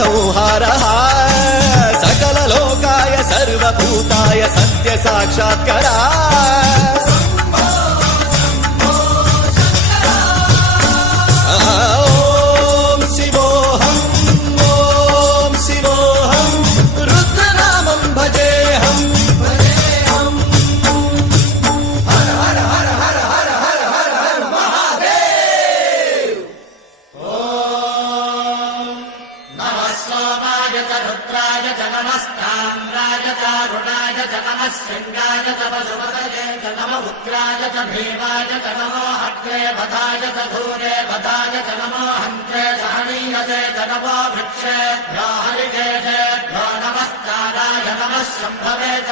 संहारः सकललोकाय सर्वभूताय सत्य साक्षात्करा ॐ शिवोऽहम् ॐ शिवोऽहम् रुद्रनामं भजेऽहम् हर हर हर हर हर हर हर हर महादेव। नमः सोमाय च रुद्राय च नमस्ताम्राय च अरुणाय च नमः शृङ्गाय च पशुपतये च नमः उग्राय च भीमाय च नमो अग्रे वधाय च धूरे वधाय च नमो हन्त्रे च हनीयते च नमो वृक्षेभ्यो हरिकेशेभ्यो नमस्काराय नमः शम्भवे च